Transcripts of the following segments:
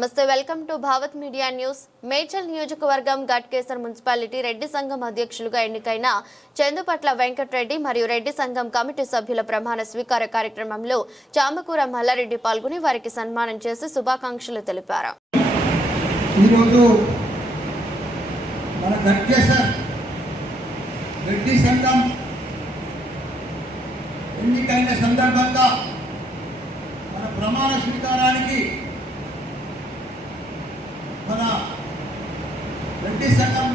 నమస్తే welcome to Bhavat media news. Medchal నియోజకవర్గం Ghatkesar municipality Reddy సంఘం అధ్యక్షులుగా ఎన్నికైన చందుపట్ల వెంకటరెడ్డి మరియు రెడ్డి సంఘం కమిటీ సభ్యుల ప్రమాణ స్వీకార కార్యక్రమంలో చామకూర మల్లారెడ్డి పాల్గొని వారికి సన్మానం చేసి శుభాకాంక్షలు తెలిపారు. ఎన్నికైన సందర్భంగా మన ప్రమాణ స్వీకారానికి రెడ్డి సంఘం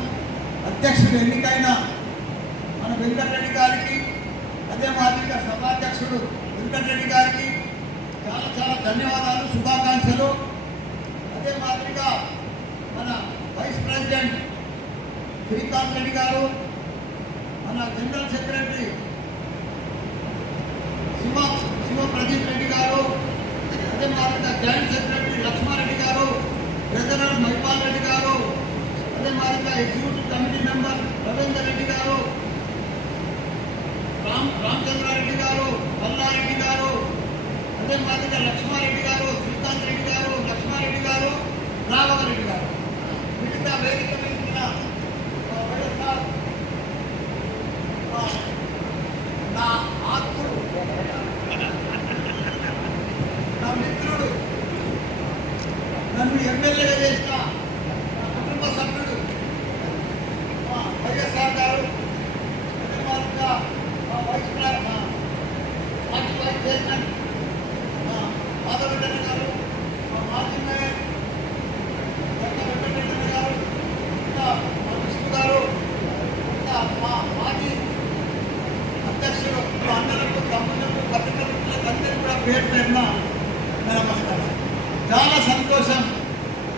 అధ్యక్షుడు ఎన్నికైన మన వెంకటరెడ్డి గారికి అదే మాదిరిగా సభాధ్యక్షుడు వెంకటరెడ్డి గారికి చాలా చాలా ధన్యవాదాలు శుభాకాంక్షలు. అదే మాదిరిగా మన వైస్ ప్రెసిడెంట్ శ్రీకాంత్ రెడ్డి గారు మన జనరల్ సెక్రటరీ శివ శివ ప్రదీప్ రెడ్డి గారు అదే మాదిరిగా జాయింట్ సెక్రటరీ లక్ష్మారెడ్డి గారు రామచంద్రారెడ్డి గారు మల్లారెడ్డి గారు అదే మాదిరిగా లక్ష్మారెడ్డి గారు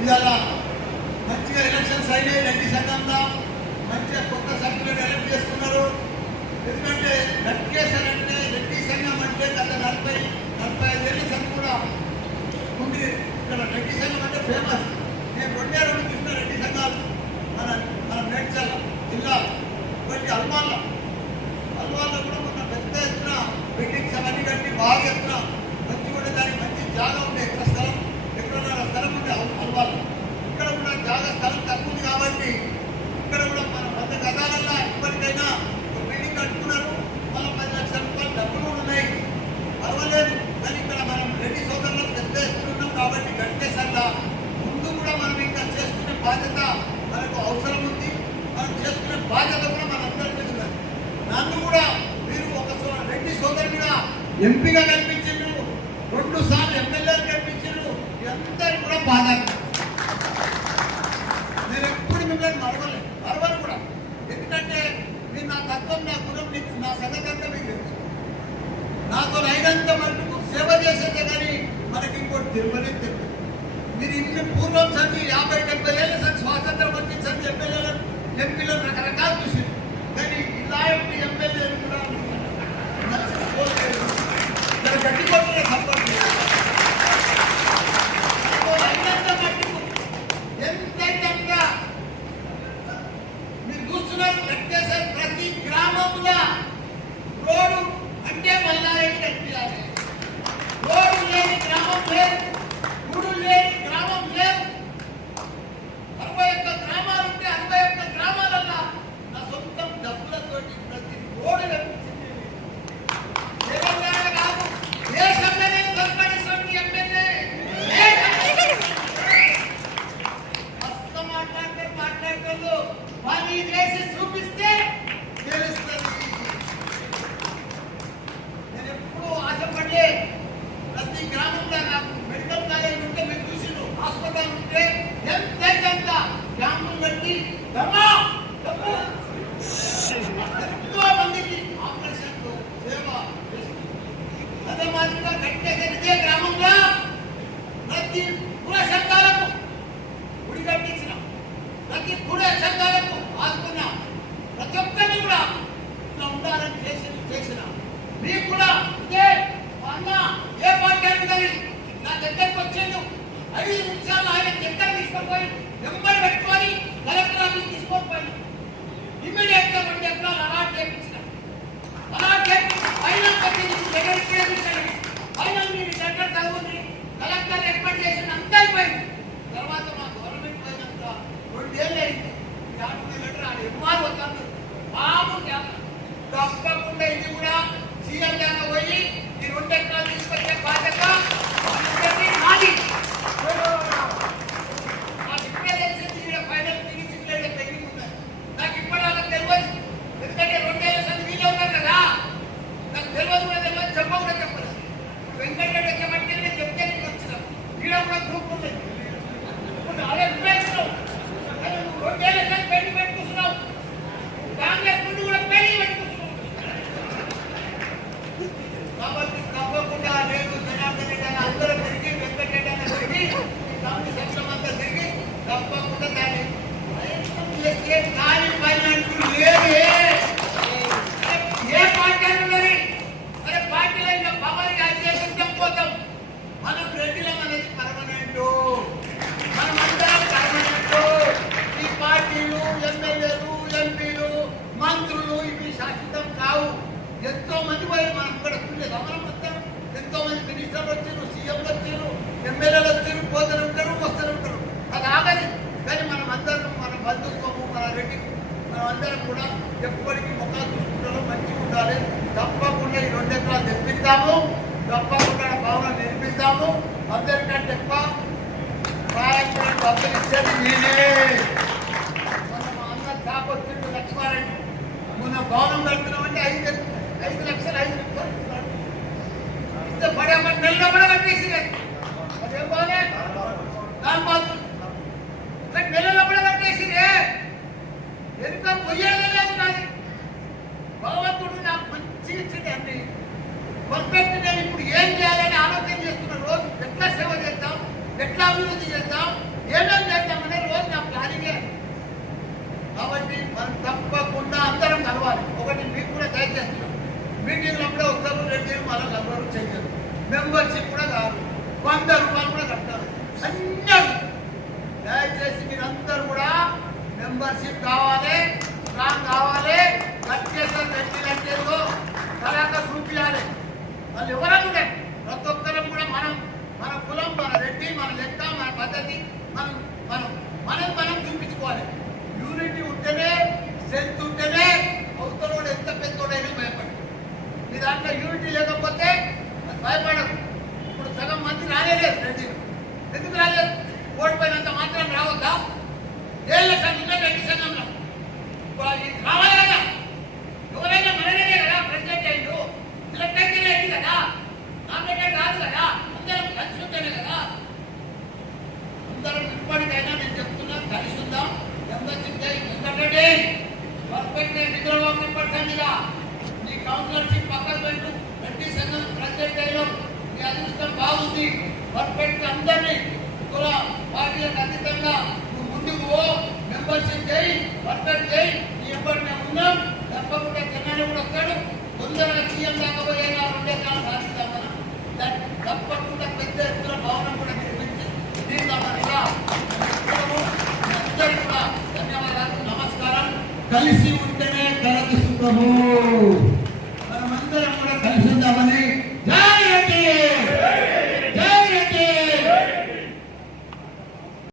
ఇవాళ మంచిగా ఎలక్షన్స్ అయినాయి రెడ్డి సంఘంతో మంచిగా కొత్త సభ్యులను ఎలక్ట్ చేసుకున్నారు. ఎందుకంటే తిరుమల మీరు ఇన్ని పూర్వం చదివి యాభై igreja subir. నీకు కూడా ఇదే అన్న ఏ పార్టీ అనుకుందని నా దగ్గరకు వచ్చేందు ఐదు నిమిషాలు ఆయన దగ్గర తీసుకొని నెంబర్ పెట్టుకొని కలెక్టర్ ఆఫీస్ తీసుకొని పోయి ఇమీడియట్గా రెండు ఎకరాలు అలాట్ చేయించిన అలాట్ అయినా దగ్గర చేయించండి. అయినా మీరు దగ్గర చదువుని కలెక్టర్ రికమెండ్ చేసిన అంత అయిపోయింది. తర్వాత మా గవర్నమెంట్ పోయినాక రెండేళ్ళు అయింది. దానికి లెటర్ ఆడ doctor We are not away ఎప్పటికీ ముఖాలు చూసుకుంటారు మంచిగా ఉండాలి. తప్పకుండా ఈ రెండు ఎకరాలు తెప్పిస్తాము. తప్పకుండా భవనం నిర్మిస్తాము. అందరికంటే ఎక్కువ ప్రాయంగా డబ్బులు ఇచ్చేది నేనే. మన మా అన్న కాకొచ్చిండు లక్ష్మారెడ్డి. మొన్న భవనం కడుతున్నామంటే ఐదు ఐదు లక్షలు ఐదు లక్షలు ఇస్తున్నాడు. ఇస్తే పడేమని నెల కూడా కట్టేసి అదేం బాగా దాని బాగుంది కానీ నెల లోపల కట్టేసిరే వెనుక మంచిగా ఇచ్చింది నేను ఇప్పుడు ఏం చేయాలని ఆలోచన చేస్తున్న రోజు ఎట్లా సేవ చేద్దాం? ఎట్లా అభివృద్ధి చేద్దాం? ఏమేం చేద్దాం అనే రోజు నా ప్లానింగే కాబట్టి మనం తప్పకుండా అందరం కలవాలి. ఒకటి మీకు కూడా దయచేస్తున్నాం. మీటింగ్లు అప్పుడే వస్తారు రెండు మళ్ళీ కలవరు చేయరు మెంబర్షిప్ కూడా కాదు వంద రూపాయలు కూడా కట్టాలి అందరూ దయచేసి మీరందరూ కూడా మెంబర్షిప్ కావాలి స్ట్రాంగ్ కావాలి కట్టేసారు కట్టినట్టేదో తర్వాత చూపించాలి వాళ్ళు ఎవరన్నా కూడా ప్రతి ఒక్కరం కూడా మనం మన కులం మన రెడ్డి మన లెక్క మన పద్ధతి మనం మనం మనం మనం చూపించుకోవాలి. యూనిటీ ఉంటేనే స్ట్రెంత్ ఉంటేనే అవుతాడు ఎంత పెద్దోడైనా భయపడు. మీ దాంట్లో యూనిటీ లేకపోతే అది భయపడదు ఇప్పుడు సగం మంది రాలేదు రెడ్డి ఎందుకు రాలేదు ఓడిపోయినంత మాత్రం రావద్దా? ఏళ్ళ సంఘంలో రెడ్డి సంఘంలో. ఇప్పుడు రావాలి కదా ఎవరైనా మననే కదా ప్రెసిడెంట్ అయ్యిండు సెలెక్ట్ కదా? నామినేటెడ్ రాదు కదా? అందరం కలిసి ఉంటేనే కదా? అందరం ఇప్పటికైనా నేను చెప్తున్నా కలిసి ఉందాం. మెంబర్షిప్ చేయి ఎందుకంటే పర్ఫెక్ట్ నిద్రపోతే పర్సెంట్గా నీ కౌన్సిలర్షిప్ పక్కన పెట్టు. ప్రతి సంఘం ప్రెసిడెంట్ అయినాం నీ అదృష్టం బాగుంది. పర్ఫెక్ట్ అందరినీ కుల పార్టీలకు అతీతంగా నువ్వు ముందుకు పో. మెంబర్షిప్ చేయి పర్ఫెక్ట్ చేయి. నీ ఎవరిని ఉన్నాం తప్పకుండా చెన్నై కూడా వస్తాడు తొందరగా సీఎం కాకపోయినా రెండే కాలం సాధిస్తాం దాన్ని తప్పకుండా పెద్ద ఎత్తున భవనం కూడా నిర్మించి దీంట్లో అందరికీ కూడా ధన్యవాదాలు నమస్కారం కలిసి ఉంటేనే కలదు సుఖము.